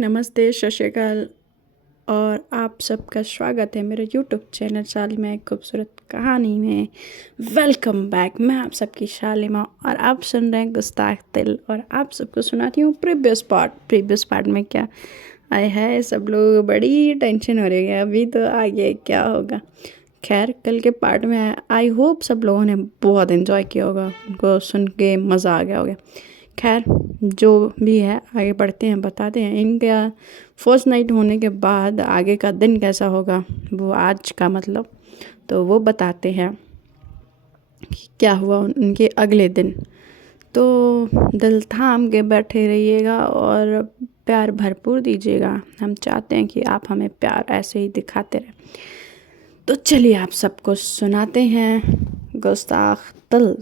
नमस्ते, सत श्री अकाल और आप सबका स्वागत है मेरे यूट्यूब चैनल शालिमा एक खूबसूरत कहानी में। Welcome back. मैं आप सबकी शालिमा और आप सुन रहे हैं गुस्ताख दिल और आप सबको सुनाती हूँ प्रीवियस पार्ट में क्या आए है। सब लोग बड़ी टेंशन हो रही है अभी तो आगे क्या होगा। खैर कल के पार्ट में आई होप सब लोगों ने बहुत इन्जॉय किया होगा, उनको सुन के मज़ा आ गया होगा। खैर जो भी है आगे बढ़ते हैं, बताते हैं इनका फर्स्ट नाइट होने के बाद आगे का दिन कैसा होगा, वो आज का मतलब तो वो बताते हैं कि क्या हुआ उनके अगले दिन। तो दिल थाम के बैठे रहिएगा और प्यार भरपूर दीजिएगा। हम चाहते हैं कि आप हमें प्यार ऐसे ही दिखाते रहें। तो चलिए आप सबको सुनाते हैं गुस्ताख दिल।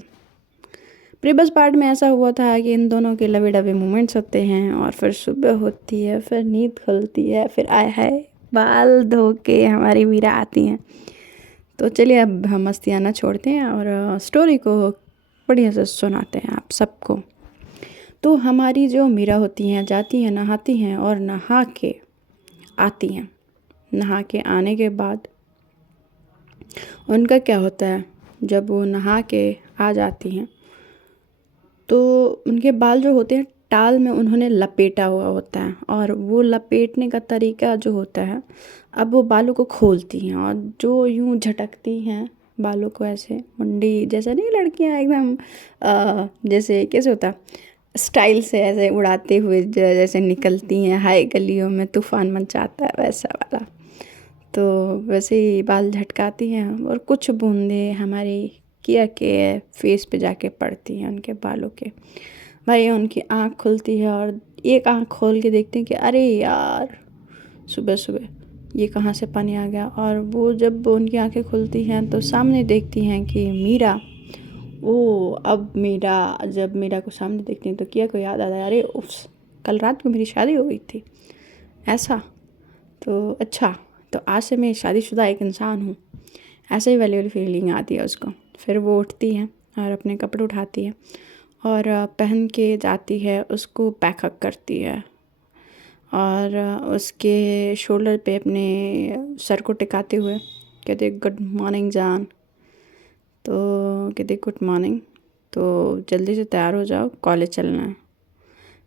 प्रीवियस पार्ट में ऐसा हुआ था कि इन दोनों के लवे डबे मोमेंट्स होते हैं और फिर सुबह होती है, फिर नींद खुलती है, फिर आए है बाल धो के हमारी मीरा आती हैं। तो चलिए अब हम मस्तियाँ ना छोड़ते हैं और स्टोरी को बढ़िया से सुनाते हैं आप सबको। तो हमारी जो मीरा होती हैं जाती हैं, नहाती हैं और नहा के आती हैं। नहा के आने के बाद उनका क्या होता है, जब वो नहा के आ जाती हैं तो उनके बाल जो होते हैं टाल में उन्होंने लपेटा हुआ होता है और वो लपेटने का तरीका जो होता है, अब वो बालों को खोलती हैं और जो यूं झटकती हैं बालों को, ऐसे मुंडी जैसे नहीं लड़कियां एकदम जैसे कैसे होता स्टाइल से ऐसे उड़ाते हुए जैसे निकलती हैं हाय गलियों में तूफान मचाता है वैसा वाला। तो वैसे ही बाल झटकाती हैं और कुछ बूंदे हमारी किया के फेस पे जाके पड़ती हैं उनके बालों के। भाई उनकी आँख खुलती है और एक आँख खोल के देखते हैं कि अरे यार सुबह सुबह ये कहाँ से पानी आ गया। और वो जब उनकी आँखें खुलती हैं तो सामने देखती हैं कि मीरा। ओ अब मीरा जब मीरा को सामने देखती हैं तो किया को याद आता है, अरे उस कल रात को मेरी शादी हो गई थी ऐसा। तो अच्छा तो आज से मैं शादीशुदा एक इंसान हूँ, ऐसे ही वाली फीलिंग आती है उसको। फिर वो उठती है और अपने कपड़े उठाती है और पहन के जाती है, उसको पैकअप करती है और उसके शोल्डर पे अपने सर को टिकाते हुए कहते गुड मॉर्निंग जान। तो कहते गुड मॉर्निंग, तो जल्दी से तैयार हो जाओ कॉलेज चलना है।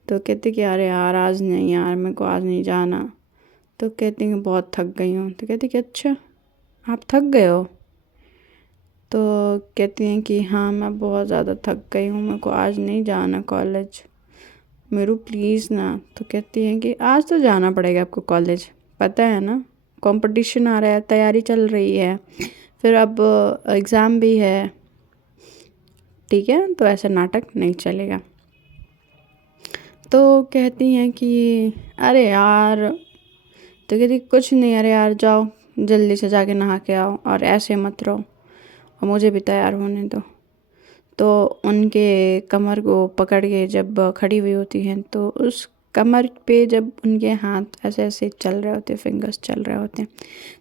तो कहते कि अरे यार आज नहीं यार मेरे को आज नहीं जाना। तो कहती हैं बहुत थक गई हूँ। तो कहती कि अच्छा आप थक गए हो। तो कहती हैं कि हाँ मैं बहुत ज़्यादा थक गई हूँ, मेरे को आज नहीं जाना कॉलेज मेरू प्लीज़ ना। तो कहती हैं कि आज तो जाना पड़ेगा आपको कॉलेज, पता है ना कंपटीशन आ रहा है, तैयारी चल रही है, फिर अब एग्ज़ाम भी है, ठीक है तो ऐसा नाटक नहीं चलेगा। तो कहती हैं कि अरे यार, तो कहती कुछ नहीं अरे यार जाओ जल्दी से जाके नहा के आओ और ऐसे मत रहो और मुझे भी तैयार होने दो। तो उनके कमर को पकड़ के जब खड़ी हुई होती हैं तो उस कमर पे जब उनके हाथ ऐसे ऐसे चल रहे होते, फिंगर्स चल रहे होते हैं,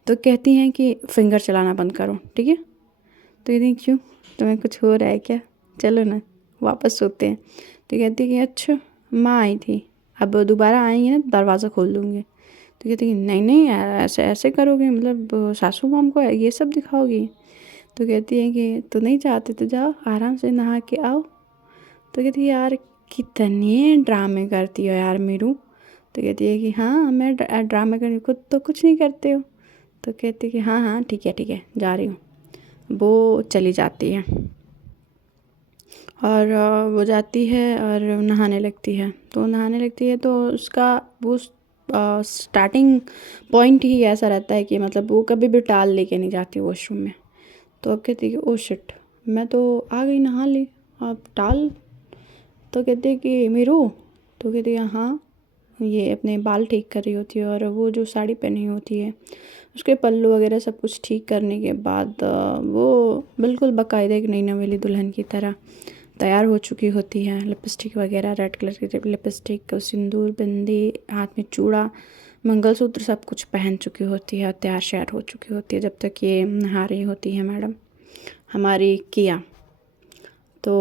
तो कहती हैं कि फिंगर चलाना बंद करो ठीक है। तो कहती हैं क्यों, तुम्हें कुछ हो रहा है क्या, चलो ना वापस सोते हैं। तो कहती है कि अच्छा माँ आई थी, अब दोबारा आएंगी ना दरवाज़ा खोल दूँगी। तो कहती है नहीं नहीं ऐसे ऐसे करोगे, मतलब सासू माम को ये सब दिखाओगी। तो कहती है कि तो नहीं चाहते तो जाओ आराम से नहा के आओ। तो कहती है यार कितने ड्रामे करती हो यार मीरू। तो कहती है कि हाँ मैं ड्रामे करती हूँ, खुद तो कुछ नहीं करते हो। तो कहती है कि हाँ हाँ ठीक है जा रही हूँ। वो चली जाती है और वो जाती है और नहाने लगती है। तो नहाने लगती है तो उसका वो स्टार्टिंग पॉइंट ही ऐसा रहता है कि मतलब वो कभी भी टाल लेके नहीं जाती वॉशरूम में। तो अब कहती है कि ओ शिट मैं तो आ गई नहा ली, अब टाल। तो कहती है कि मीरू। तो कहती है हाँ, ये अपने बाल ठीक कर रही होती है और वो जो साड़ी पहनी होती है उसके पल्लू वगैरह सब कुछ ठीक करने के बाद वो बिल्कुल बाकायदा एक नई नवेली दुल्हन की तरह तैयार हो चुकी होती है। लिपस्टिक वगैरह रेड कलर की लिपस्टिक, सिंदूर, बिंदी, हाथ में चूड़ा, मंगलसूत्र सब कुछ पहन चुकी होती है, तैयार श्यार हो चुकी होती है जब तक ये नहा रही होती है मैडम हमारी किया। तो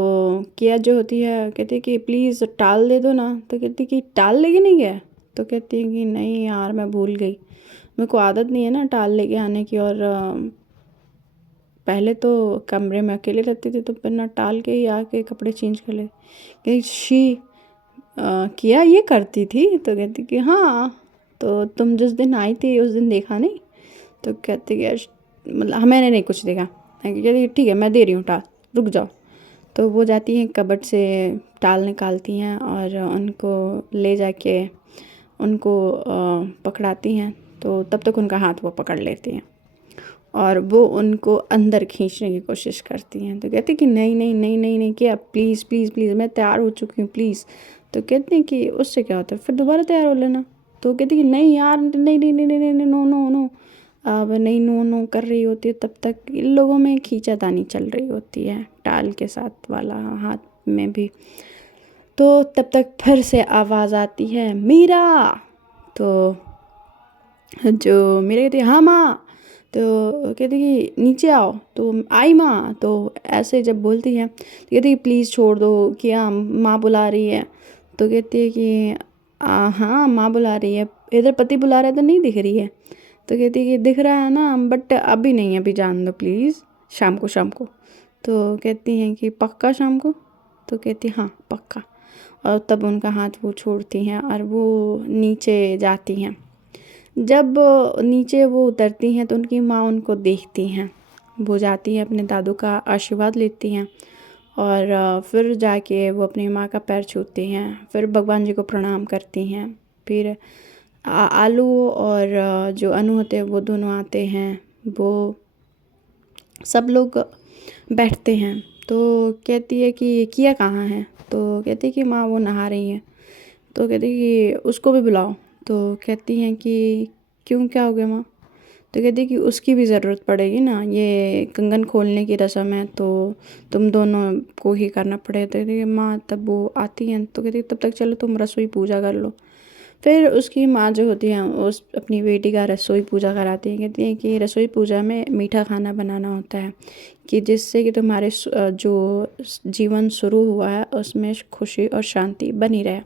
किया जो होती है कहती है कि प्लीज़ टाल दे दो ना। तो कहती कि टाल लेके नहीं गया। तो कहती है कि नहीं यार मैं भूल गई, मेरे को आदत नहीं है ना टाल लेके आने की, और पहले तो कमरे में अकेले रहती थी तो बिना टाल के ही आके कपड़े चेंज कर लेती। कि शी किया ये करती थी? तो कहती कि हाँ, तो तुम जिस दिन आई थी उस दिन देखा नहीं? तो कहती कि मतलब मैंने नहीं कुछ देखा। कहती ठीक है मैं दे रही हूँ टाल, रुक जाओ। तो वो जाती हैं कबर्ड से टाल निकालती हैं और उनको ले जाके उनको पकड़ाती हैं। तो तब तक उनका हाथ वो पकड़ लेती हैं और वो उनको अंदर खींचने की कोशिश करती हैं। तो कहती कि नहीं नहीं नहीं नहीं नहीं, क्या प्लीज़ प्लीज़ प्लीज़, मैं तैयार हो चुकी हूँ प्लीज़। तो कहते हैं कि उससे क्या होता है, फिर दोबारा तैयार हो लेना। तो कहती कि नहीं यार, नहीं नहीं नहीं नहीं नहीं, नो नो नो। अब नहीं नो नो कर रही होती है, तब तक इन लोगों में खींचातानी चल रही होती है, टाल के साथ वाला हाथ में भी। तो तब तक फिर से आवाज़ आती है मीरा। तो जो मीरा कहती है हाँ माँ। तो कहती कि नीचे आओ। तो आई माँ। तो ऐसे जब बोलती है तो कहती कि प्लीज़ छोड़ दो, कि हाँ माँ बुला रही है। तो कहती है कि हाँ माँ बुला रही है, इधर पति बुला रहा है तो नहीं दिख रही है? तो कहती है कि दिख रहा है ना, बट अभी नहीं, अभी जान दो प्लीज़, शाम को शाम को। तो कहती हैं कि पक्का शाम को? तो कहती हाँ पक्का। और तब उनका हाथ वो छोड़ती हैं और वो नीचे जाती हैं। जब नीचे वो उतरती हैं तो उनकी माँ उनको देखती हैं। वो जाती हैं अपने दादू का आशीर्वाद लेती हैं और फिर जाके वो अपनी माँ का पैर छूती हैं, फिर भगवान जी को प्रणाम करती हैं। फिर आलू और जो अनु होते हैं वो दोनों आते हैं। वो सब लोग बैठते हैं। तो कहती है कि किया कहाँ है? तो कहती है कि माँ वो नहा रही है। तो कहती है कि उसको भी बुलाओ। तो कहती हैं कि क्यों, क्या हो गया माँ? तो कहती है कि उसकी भी ज़रूरत पड़ेगी ना, ये कंगन खोलने की रस्म है तो तुम दोनों को ही करना पड़ेगा। तो कहती है माँ तब वो आती हैं। तो कहती है तब तक चलो तुम रसोई पूजा कर लो। फिर उसकी माँ जो होती हैं उस अपनी बेटी का रसोई पूजा कराती हैं। कहती हैं कि रसोई पूजा में मीठा खाना बनाना होता है कि जिससे कि तुम्हारे जो जीवन शुरू हुआ है उसमें खुशी और शांति बनी रहे।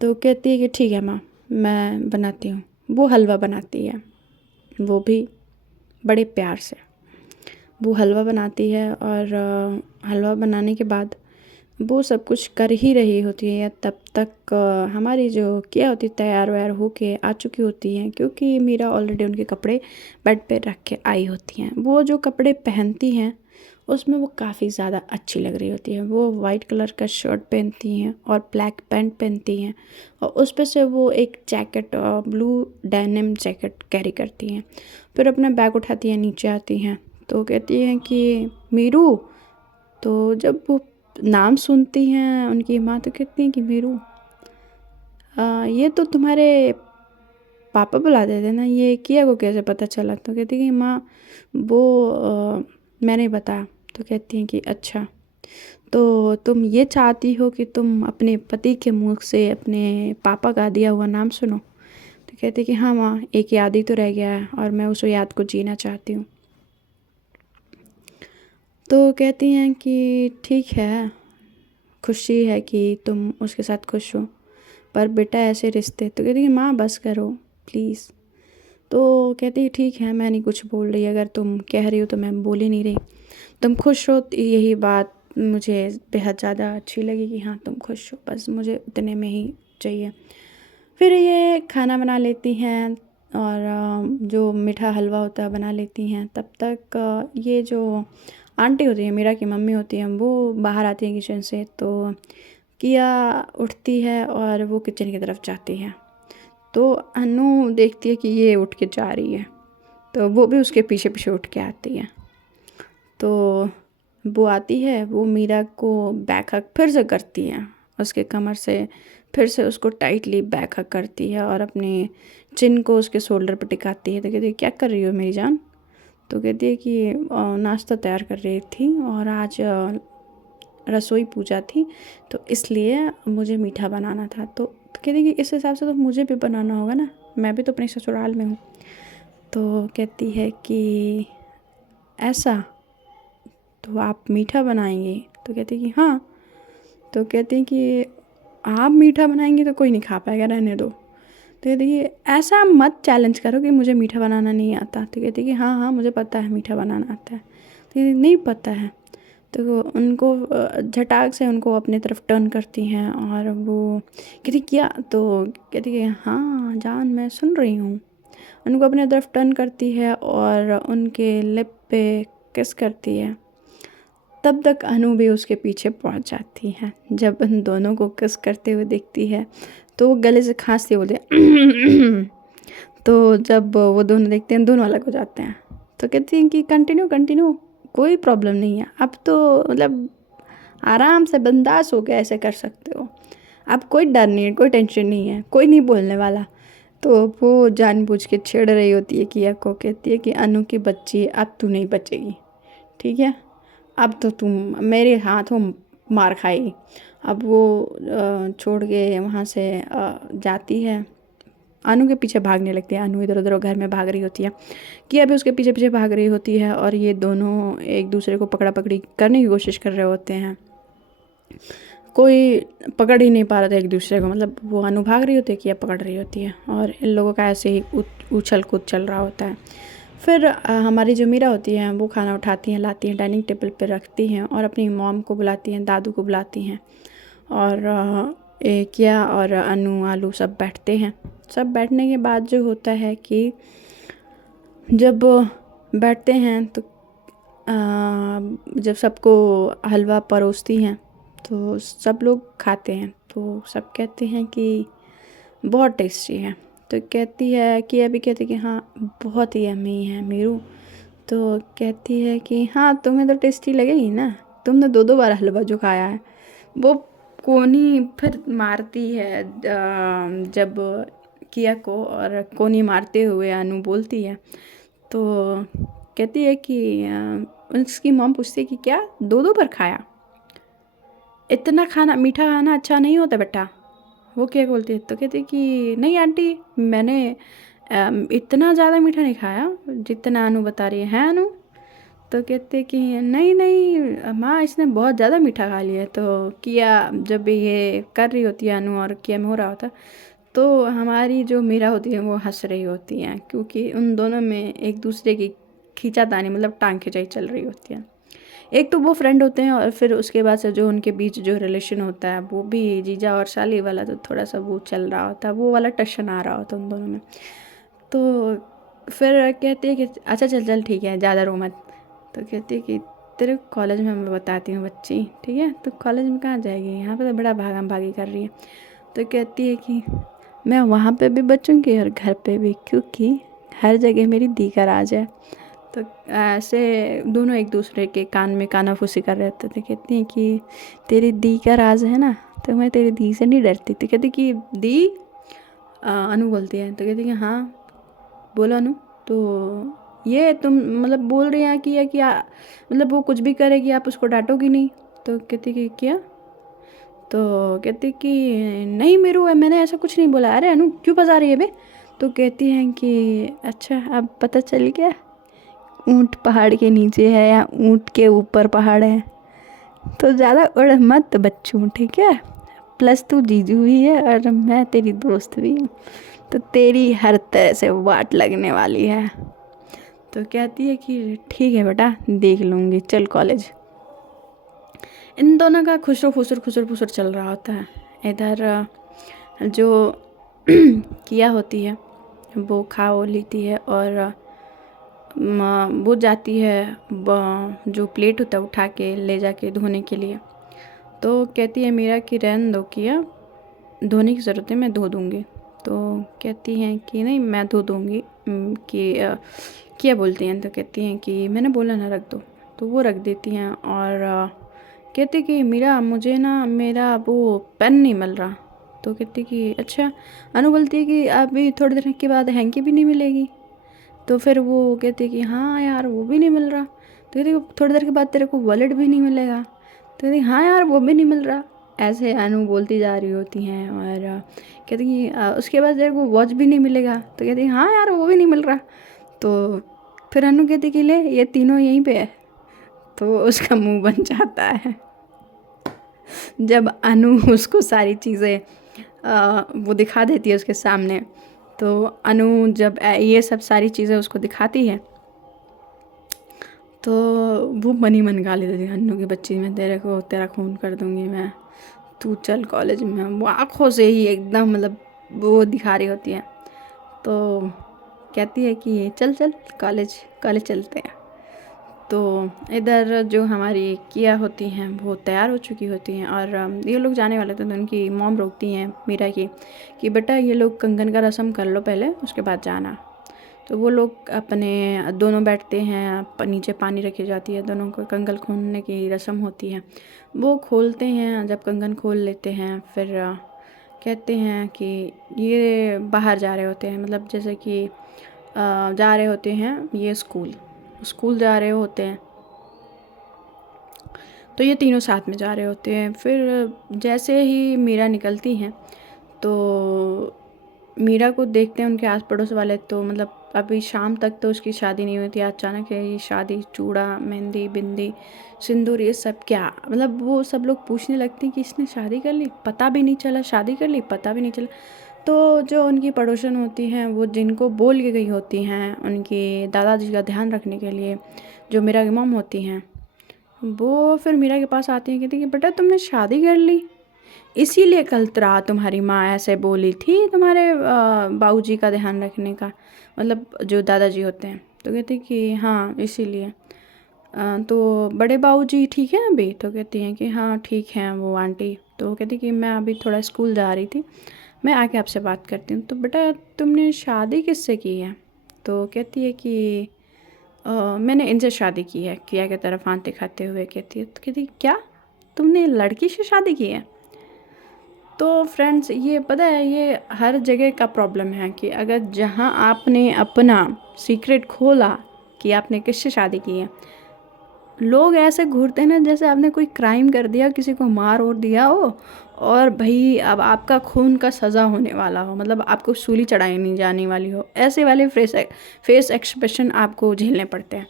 तो कहती है कि ठीक है माँ, मैं बनाती हूँ। वो हलवा बनाती है, वो भी बड़े प्यार से वो हलवा बनाती है। और हलवा बनाने के बाद वो सब कुछ कर ही रही होती है, तब तक हमारी जो किया होती तैयार वैयार हो के आ चुकी होती हैं, क्योंकि मीरा ऑलरेडी उनके कपड़े बेड पे रख के आई होती हैं। वो जो कपड़े पहनती हैं उसमें वो काफ़ी ज़्यादा अच्छी लग रही होती है। वो वाइट कलर का शर्ट पहनती हैं और ब्लैक पैंट पहनती हैं और उस पर से वो एक jacket, blue denim jacket carry करती हैं। फिर अपना बैग उठाती हैं, नीचे आती हैं। तो कहती हैं कि मीरू। तो जब वो नाम सुनती हैं उनकी माँ तो कहती हैं कि मीरू, ये तो तुम्हारे पापा बुलाते थे ना, ये किया को कैसे पता चला? तो कहती कि माँ वो मैंने बताया। तो कहती हैं कि अच्छा, तो तुम ये चाहती हो कि तुम अपने पति के मुख से अपने पापा का दिया हुआ नाम सुनो? तो कहती कि हाँ माँ, एक याद ही तो रह गया है और मैं उस याद को जीना चाहती हूँ। तो कहती हैं कि ठीक है, खुशी है कि तुम उसके साथ खुश हो, पर बेटा ऐसे रिश्ते। तो कहती कि माँ बस करो प्लीज़। तो कहती है ठीक है, मैं नहीं कुछ बोल रही, अगर तुम कह रही हो तो मैं बोल ही नहीं रही। तुम खुश हो तो यही बात मुझे बेहद ज़्यादा अच्छी लगी कि हाँ तुम खुश हो, बस मुझे उतने में ही चाहिए। फिर ये खाना बना लेती हैं और जो मीठा हलवा होता है बना लेती हैं। तब तक ये जो आंटी होती है, मीरा की मम्मी होती हैं, वो बाहर आती हैं किचन से। तो किया उठती है और वो किचन की तरफ जाती है। तो अनु देखती है कि ये उठ के जा रही है, तो वो भी उसके पीछे पीछे उठ के आती है। तो वो आती है, वो मीरा को बैक हग फिर से करती है, उसके कमर से फिर से उसको टाइटली बैक हग करती है और अपने चिन को उसके शोल्डर पर टिकाती है। तो कहती है क्या कर रही हो मेरी जान? तो कहती है कि नाश्ता तैयार कर रही थी और आज रसोई पूजा थी तो इसलिए मुझे मीठा बनाना था। तो कहती है कि इस हिसाब से तो मुझे भी बनाना होगा ना, मैं भी तो अपने ससुराल में हूँ। तो कहती है कि ऐसा, तो आप मीठा बनाएंगी? तो कहती है कि हाँ। तो कहती है कि आप मीठा बनाएंगी तो कोई नहीं खा पाएगा, रहने दो। तो कहती कि ऐसा मत चैलेंज करो कि मुझे मीठा बनाना नहीं आता। तो कहती कि हाँ हाँ मुझे पता है मीठा बनाना आता है। तो कहती नहीं पता है। तो वो उनको झटाक से उनको अपनी तरफ टर्न करती हैं और वो कहती क्या, तो कहती कि हाँ जान मैं सुन रही हूँ। उनको अपनी तरफ टर्न करती है और उनके लिप पे किस करती है। तब तक अनु भी उसके पीछे पहुंच जाती है। जब उन दोनों को किस करते हुए देखती है तो वो गले से खांसती बोलते हैं तो जब वो दोनों देखते हैं दोनों अलग हो जाते हैं। तो कहती हैं कि कंटिन्यू कंटिन्यू, कोई प्रॉब्लम नहीं है, अब तो मतलब आराम से बिंदास हो के ऐसे कर सकते हो, अब कोई डर नहीं है, कोई टेंशन नहीं है, कोई नहीं बोलने वाला। तो वो जानबूझ के छेड़ रही होती है किया को, कहती है कि अनु की बच्ची अब तू नहीं बचेगी, ठीक है, अब तो तुम मेरे हाथों मार खाएगी। अब वो छोड़ के वहाँ से जाती है, अनु के पीछे भागने लगती है। अनु इधर उधर घर में भाग रही होती है कि अभी उसके पीछे पीछे भाग रही होती है और ये दोनों एक दूसरे को पकड़ा पकड़ी करने की कोशिश कर रहे होते हैं। कोई पकड़ ही नहीं पा रहा था एक दूसरे को, मतलब वो अनु भाग रही होती है कि यह पकड़ रही होती है और इन लोगों का ऐसे ही उछल कूद चल रहा होता है। फिर हमारी जो मीरा होती हैं वो खाना उठाती हैं, लाती हैं, डाइनिंग टेबल पर रखती हैं और अपनी मॉम को बुलाती हैं, दादू को बुलाती हैं और किया और अनु आलू सब बैठते हैं। सब बैठने के बाद जो होता है कि जब बैठते हैं तो जब सबको हलवा परोसती हैं तो सब लोग खाते हैं तो सब कहते हैं कि बहुत टेस्टी है। तो कहती है कि अभी कहती कि हाँ बहुत ही यम्मी है मीरू। तो कहती है कि हाँ तुम्हें तो टेस्टी लगेगी ना, तुमने दो दो बार हलवा जो खाया है। वो कोनी फिर मारती है जब किया को, और कोनी मारते हुए अनु बोलती है। तो कहती है कि उसकी मॉम पूछती है कि क्या दो दो बार खाया, इतना खाना मीठा खाना अच्छा नहीं होता बेटा। वो क्या बोलती है, तो कहती है कि नहीं आंटी मैंने इतना ज़्यादा मीठा नहीं खाया जितना अनु बता रही है अनु। तो कहते कि नहीं नहीं माँ इसने बहुत ज़्यादा मीठा खा लिया। तो किया जब ये कर रही होती है अनु और किया में हो रहा होता तो हमारी जो मीरा होती है वो हंस रही होती हैं, क्योंकि उन दोनों में एक दूसरे की खींचातानी मतलब टांग खिंचाई चल रही होती है। एक तो वो फ्रेंड होते हैं और फिर उसके बाद से जो उनके बीच जो रिलेशन होता है वो भी जीजा और साली वाला, तो थोड़ा सा वो चल रहा होता है, वो वाला टशन आ रहा होता है उन दोनों में। तो फिर कहती है कि अच्छा चल चल ठीक है ज़्यादा रो मत। तो कहती है कि तेरे कॉलेज में मैं बताती हूँ बच्ची, ठीक है, तो कॉलेज में कहाँ जाएगी, यहाँ पे तो बड़ा भागम भागी कर रही है। तो कहती है कि मैं वहाँ पे भी बचूँगी और घर पे भी, क्योंकि हर जगह मेरी दी का राज है। तो ऐसे दोनों एक दूसरे के कान में कानाफूसी कर रहे थे। तो कहती हैं कि तेरी दी का राज है ना, तो मैं तेरी दी से नहीं डरती। तो कहती कि दी अनु बोलती है। तो कहती कि हाँ बोलो अनु। तो ये तुम मतलब बोल रही हैं कि मतलब वो कुछ भी करेगी आप उसको डांटोगी नहीं। तो कहती कि क्या, तो कहती कि नहीं मेरू मैंने ऐसा कुछ नहीं बोला। अरे अनु क्यों बजा रही है बे। तो कहती हैं कि अच्छा अब पता चल गया ऊँट पहाड़ के नीचे है या ऊँट के ऊपर पहाड़ है, तो ज़्यादा उड़ मत बच्चों, ठीक है, प्लस तू जीजू भी है और मैं तेरी दोस्त भी हूँ, तो तेरी हर तरह से वाट लगने वाली है। तो कहती है कि ठीक है बेटा देख लूँगी, चल कॉलेज। इन दोनों का खुसर फुसर चल रहा होता है। इधर जो किया होती है वो खा वो लेती है और वो जाती है जो प्लेट होता है उठा के ले जाके धोने के लिए। तो कहती है मीरा कि रहने दो किया, धोने की ज़रूरत है मैं धो दूँगी। तो कहती हैं कि नहीं मैं धो दूँगी कि क्या बोलती हैं। तो कहती हैं कि मैंने बोला ना रख दो, तो वो रख देती हैं और कहती कि मीरा मुझे ना मेरा वो पेन नहीं मिल रहा। तो कहती कि अच्छा। अनु बोलती है कि अभी थोड़ी देर के बाद हैंकी भी नहीं मिलेगी। तो फिर वो कहती कि हाँ यार वो भी नहीं मिल रहा। तो कहती थोड़ी देर के बाद तेरे को वॉलेट भी नहीं मिलेगा। तो कहती हाँ यार वो भी नहीं मिल रहा। ऐसे अनु बोलती जा रही होती हैं और कहती कि उसके बाद तेरे को वॉच भी नहीं मिलेगा। तो कहती हाँ यार वो भी नहीं मिल रहा। तो फिर अनु कहती कि ले ये तीनों यहीं पे है। तो उसका मुंह बन जाता है जब अनु उसको सारी चीज़ें वो दिखा देती है उसके सामने। तो अनु जब ये सब सारी चीज़ें उसको दिखाती है तो वो मन ही मन गा लेती थी, अन्नू की बच्ची, मैं तेरे को तेरा खून कर दूंगी मैं, तू चल कॉलेज में। वो आँखों से ही एकदम मतलब वो दिखा रही होती है। तो कहती है कि चल चल कॉलेज कॉलेज चलते हैं। तो इधर जो हमारी किया होती हैं वो तैयार हो चुकी होती हैं और ये लोग जाने वाले थे। तो उनकी मॉम रोकती हैं मीरा की कि बेटा ये लोग कंगन का रस्म कर लो पहले, उसके बाद जाना। तो वो लोग अपने दोनों बैठते हैं, नीचे पानी रखी जाती है, दोनों को कंगन खोलने की रस्म होती है। वो खोलते हैं, जब कंगन खोल लेते हैं फिर कहते हैं कि ये बाहर जा रहे होते हैं, मतलब जैसे कि जा रहे होते हैं ये स्कूल जा रहे होते हैं। तो ये तीनों साथ में जा रहे होते हैं। फिर जैसे ही मीरा निकलती हैं तो मीरा को देखते हैं उनके आस पड़ोस वाले, तो मतलब अभी शाम तक तो उसकी शादी नहीं हुई थी, अचानक है ये शादी, चूड़ा, मेहंदी, बिंदी, सिंदूर, ये सब क्या, मतलब वो सब लोग पूछने लगते हैं कि इसने शादी कर ली, पता भी नहीं चला, शादी कर ली पता भी नहीं चला। तो जो उनकी पड़ोसन होती हैं वो जिनको बोल के गई होती हैं उनके दादाजी का ध्यान रखने के लिए, जो मीरा की मॉम होती हैं, वो फिर मीरा के पास आती हैं, कहती कि बेटा तुमने शादी कर ली, इसीलिए कल रात तुम्हारी माँ ऐसे बोली थी तुम्हारे बाबूजी का ध्यान रखने का, मतलब जो दादाजी होते हैं। तो कहती कि हाँ इसीलिए। तो बड़े बाबूजी ठीक है अभी? तो कहती हैं कि हाँ ठीक हैं वो आंटी। तो कहती कि मैं अभी थोड़ा स्कूल जा रही थी, मैं आके आपसे बात करती हूँ। तो बेटा तुमने शादी किससे की है? तो कहती है कि मैंने इनसे शादी की है, किया की तरफ हाथ दिखाते हुए कहती है। तो कहती क्या, तुमने लड़की से शादी की है? तो फ्रेंड्स ये पता है ये हर जगह का प्रॉब्लम है कि अगर जहाँ आपने अपना सीक्रेट खोला कि आपने किससे शादी की है, लोग ऐसे घूरते हैं ना जैसे आपने कोई क्राइम कर दिया, किसी को मार और दिया हो और भाई अब आपका खून का सज़ा होने वाला हो, मतलब आपको सूली चढ़ाई नहीं जाने वाली हो, ऐसे वाले फेस एक्सप्रेशन आपको झेलने पड़ते हैं।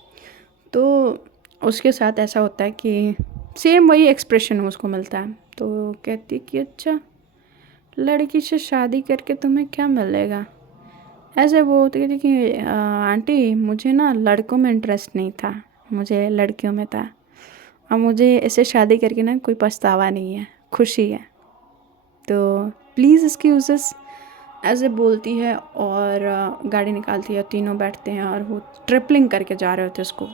तो उसके साथ ऐसा होता है कि सेम वही एक्सप्रेशन उसको मिलता है। तो कहती कि अच्छा लड़की से शादी करके तुम्हें क्या मिलेगा? ऐसे वो तो कहती कि आंटी मुझे ना लड़कों में इंटरेस्ट नहीं था, मुझे लड़कियों में था, और मुझे इससे शादी करके ना कोई पछतावा नहीं है, खुशी है, तो प्लीज़ एक्सक्यूज़ ऐसे बोलती है। और गाड़ी निकालती है, तीनों बैठते हैं और वो ट्रिपलिंग करके जा रहे होते उसको।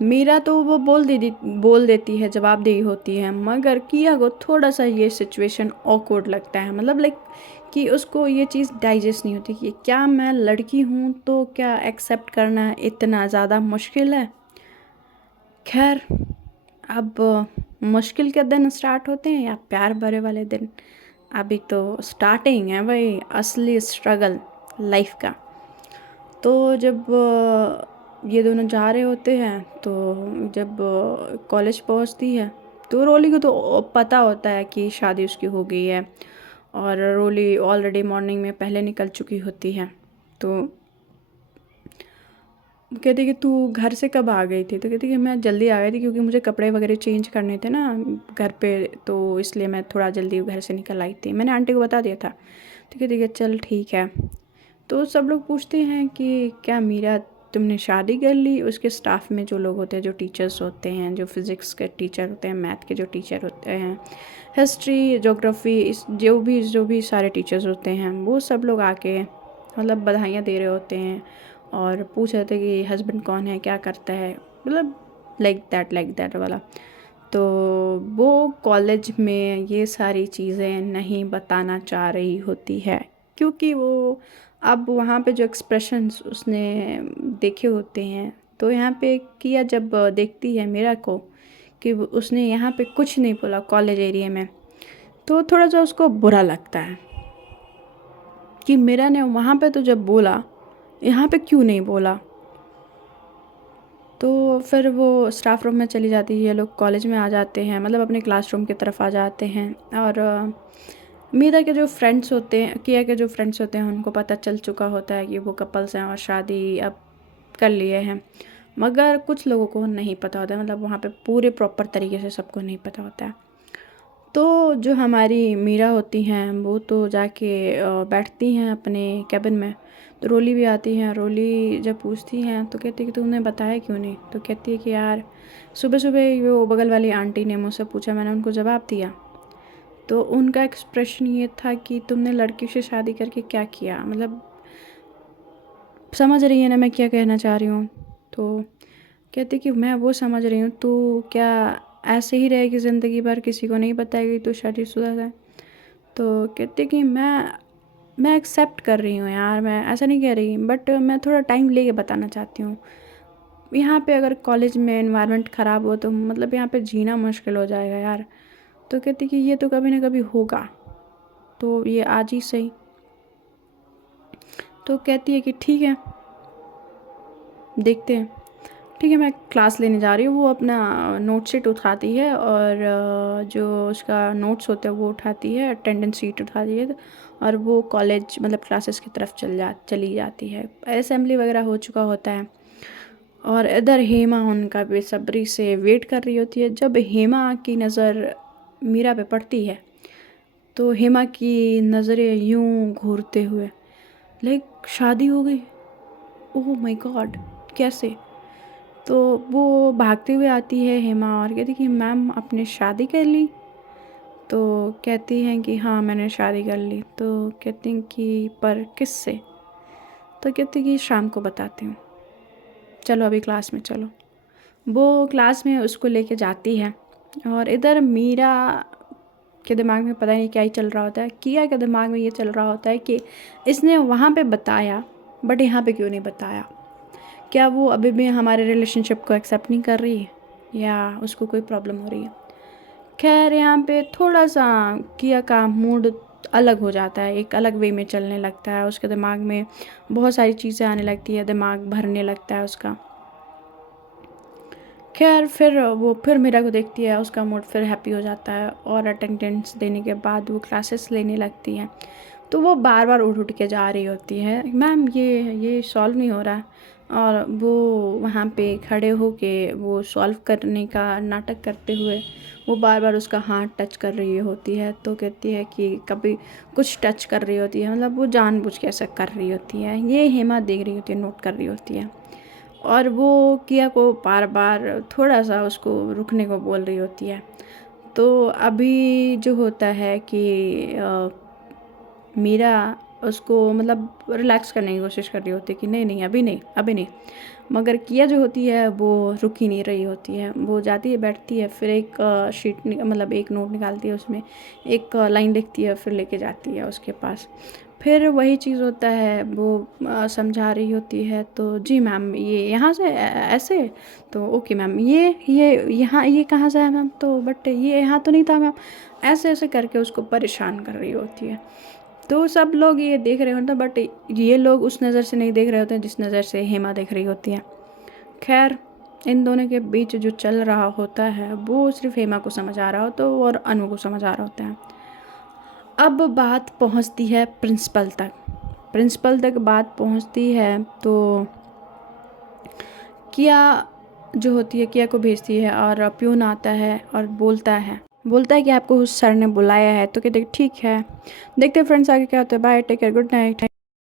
मीरा तो वो बोल देती है, जवाबदेही होती है, मगर किया को थोड़ा सा ये सिचुएशन ऑकवर्ड लगता है, मतलब लाइक कि उसको ये चीज़ डाइजेस्ट नहीं होती कि क्या मैं लड़की हूँ तो क्या एक्सेप्ट करना इतना ज़्यादा मुश्किल है। खैर अब मुश्किल के दिन स्टार्ट होते हैं या प्यार भरे वाले दिन? अभी तो स्टार्टिंग है भाई, असली स्ट्रगल लाइफ का। तो जब ये दोनों जा रहे होते हैं तो जब कॉलेज पहुंचती है तो रोली को तो पता होता है कि शादी उसकी हो गई है, और रोली ऑलरेडी मॉर्निंग में पहले निकल चुकी होती है। तो कहती कि तू घर से कब आ गई थी? तो कहती कि मैं जल्दी आ गई थी क्योंकि मुझे कपड़े वगैरह चेंज करने थे ना घर पे, तो इसलिए मैं थोड़ा जल्दी घर से निकल आई थी, मैंने आंटी को बता दिया था। तो कहती कि चल ठीक है। तो सब लोग पूछते हैं कि क्या मीरा तुमने शादी कर ली? उसके स्टाफ में जो लोग होते हैं, जो टीचर्स होते हैं, जो फिज़िक्स के टीचर होते हैं, मैथ के जो टीचर होते हैं, हिस्ट्री, ज्योग्राफी, इस जो भी सारे टीचर्स होते हैं, वो सब लोग आके मतलब बधाइयाँ दे रहे होते हैं और पूछ रहे थे कि हस्बैंड कौन है, क्या करता है, मतलब लाइक दैट वाला। तो वो कॉलेज में ये सारी चीज़ें नहीं बताना चाह रही होती है क्योंकि वो अब वहाँ पे जो एक्सप्रेशंस उसने देखे होते हैं, तो यहाँ पे किया जब देखती है मीरा को कि उसने यहाँ पे कुछ नहीं बोला कॉलेज एरिया में, तो थोड़ा सा उसको बुरा लगता है कि मीरा ने वहाँ पे तो जब बोला, यहाँ पे क्यों नहीं बोला। तो फिर वो स्टाफ रूम में चली जाती है, ये लोग कॉलेज में आ जाते हैं, मतलब अपने क्लासरूम की तरफ आ जाते हैं। और मीरा के जो फ्रेंड्स होते हैं, किया के जो फ्रेंड्स होते हैं, उनको पता चल चुका होता है कि वो कपल्स हैं और शादी अब कर लिए हैं, मगर कुछ लोगों को नहीं पता होता है, मतलब वहाँ पे पूरे प्रॉपर तरीके से सबको नहीं पता होता है। तो जो हमारी मीरा होती हैं वो तो जाके बैठती हैं अपने कैबिन में। तो रोली भी आती हैं। रोली जब पूछती हैं तो कहती है कि तुमने बताया क्यों नहीं। तो कहती है कि यार सुबह सुबह वो बगल वाली आंटी ने मुझसे पूछा, मैंने उनको जवाब दिया। तो उनका एक्सप्रेशन ये था कि तुमने लड़की से शादी करके क्या किया, मतलब समझ रही है ना मैं क्या कहना चाह रही हूँ। तो कहती कि मैं वो समझ रही हूँ, तू क्या ऐसे ही रहेगी ज़िंदगी भर, किसी को नहीं बताएगी तू शादीशुदा है। तो कहते कि मैं एक्सेप्ट कर रही हूँ यार, मैं ऐसा नहीं कह रही, बट मैं थोड़ा टाइम लेके बताना चाहती हूँ। यहाँ पे अगर कॉलेज में एनवायरनमेंट ख़राब हो तो मतलब यहाँ पे जीना मुश्किल हो जाएगा यार। तो कहती कि ये तो कभी ना कभी होगा, तो ये आज ही सही। तो कहती है कि ठीक है देखते हैं। ठीक है, मैं क्लास लेने जा रही हूँ। वो अपना नोट शीट उठाती है और जो उसका नोट्स होते हैं वो उठाती है, अटेंडेंस शीट उठाती है और वो कॉलेज मतलब क्लासेस की तरफ चली जाती है। असेंबली वगैरह हो चुका होता है और इधर हेमा उनका बेसब्री से वेट कर रही होती है। जब हेमा की नज़र मीरा पे पड़ती है तो हेमा की नज़रें यूं घूरते हुए, लाइक शादी हो गई, ओह माय गॉड कैसे। तो वो भागते हुए आती है हेमा और कहती कि मैम आपने शादी कर ली। तो कहती हैं कि हाँ मैंने शादी कर ली। तो कहती हैं कि पर किससे। तो कहती कि शाम को बताती हूँ, चलो अभी क्लास में चलो। वो क्लास में उसको लेके जाती है और इधर मीरा के दिमाग में पता नहीं क्या ही चल रहा होता है। किया के दिमाग में ये चल रहा होता है कि इसने वहाँ पे बताया बट यहाँ पे क्यों नहीं बताया। क्या वो अभी भी हमारे रिलेशनशिप को एक्सेप्ट नहीं कर रही है या उसको कोई प्रॉब्लम हो रही है। खैर यहाँ पे थोड़ा सा किया का मूड अलग हो जाता है, एक अलग वे में चलने लगता है। उसके दिमाग में बहुत सारी चीज़ें आने लगती है, दिमाग भरने लगता है उसका। खैर फिर मीरा को देखती है, उसका मूड फिर हैप्पी हो जाता है और अटेंडेंस देने के बाद वो क्लासेस लेने लगती हैं। तो वो बार बार उठ के जा रही होती है, मैम ये सॉल्व नहीं हो रहा है। और वो वहाँ पे खड़े होके वो सॉल्व करने का नाटक करते हुए वो बार बार उसका हाथ टच कर रही होती है। तो कहती है कि कभी कुछ टच कर रही होती है, मतलब वो जानबूझ के ऐसा कर रही होती है। ये हेमा देख रही होती है, नोट कर रही होती है और वो किया को बार बार थोड़ा सा उसको रुकने को बोल रही होती है। तो अभी जो होता है कि मीरा उसको मतलब रिलैक्स करने की कोशिश कर रही होती है कि नहीं नहीं अभी नहीं अभी नहीं। मगर किया जो होती है वो रुक ही नहीं रही होती है। वो जाती है बैठती है, फिर एक शीट मतलब एक नोट निकालती है, उसमें एक लाइन लिखती है, फिर लेके जाती है उसके पास। फिर वही चीज़ होता है, वो समझा रही होती है। तो जी मैम ये यहाँ से ऐसे। तो ओके मैम ये यहाँ ये कहाँ से है मैम, तो बट ये यहाँ तो नहीं था मैम। ऐसे ऐसे करके उसको परेशान कर रही होती है। तो सब लोग ये देख रहे होते हैं बट ये लोग उस नज़र से नहीं देख रहे होते हैं जिस नज़र से हेमा देख रही होती है। खैर इन दोनों के बीच जो चल रहा होता है वो सिर्फ हेमा को समझ आ रहा होता है और अनु को समझ आ रहा होता है। अब बात पहुंचती है प्रिंसिपल तक। प्रिंसिपल तक बात पहुंचती है तो किया जो होती है किया को भेजती है और प्यून आता है और बोलता है कि आपको उस सर ने बुलाया है। तो कहते ठीक है, देखते हैं फ्रेंड्स आगे क्या होता है। Bye, take care, good night.